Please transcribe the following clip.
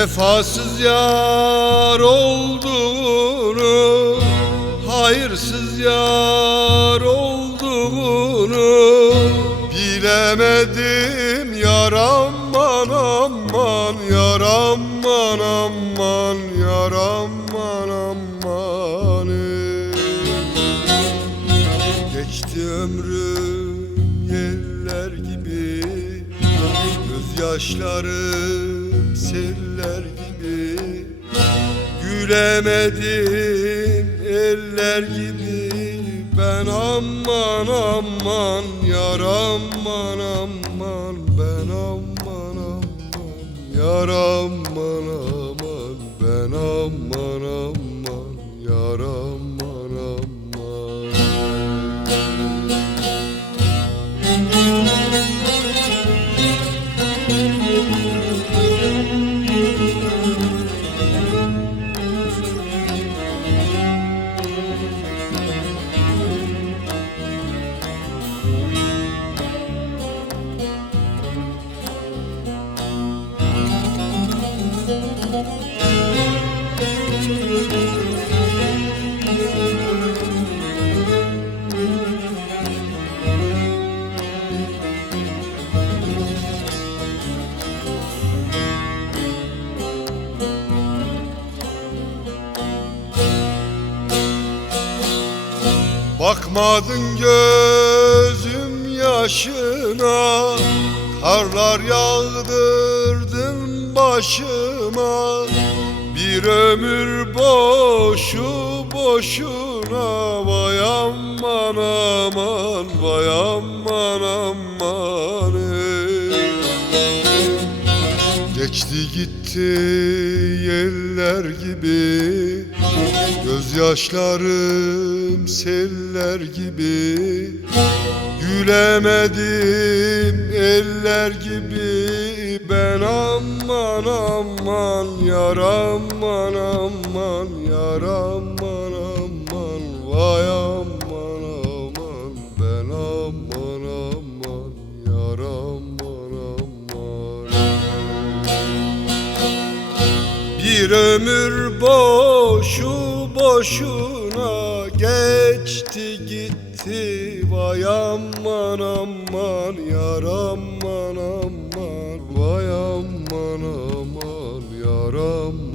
Vefasız yar olduğunu, hayırsız yar olduğunu bilemedim yar, aman aman yar, aman aman yar, aman aman. Geçti ömrüm yeller gibi, gözyaşlarım seller gibi, gülemedim eller gibi ben, aman aman yar, aman aman ben, aman aman yar, aman aman ben, aman aman yar, aman aman. Bakmadın gözüm yaşına, karlar yağdırdın başıma. Bir ömür boşu boşuna, vay aman aman, vay aman aman. Geçti gitti yeller gibi, gözyaşlarım seller gibi, gülemedim eller gibi ben, aman aman yar, aman aman yar, aman aman vay aman aman ben, aman aman yar, aman aman. Bir ömür boşu boşuna geçti gitti, vay aman aman yar, aman aman vay aman aman yar, aman.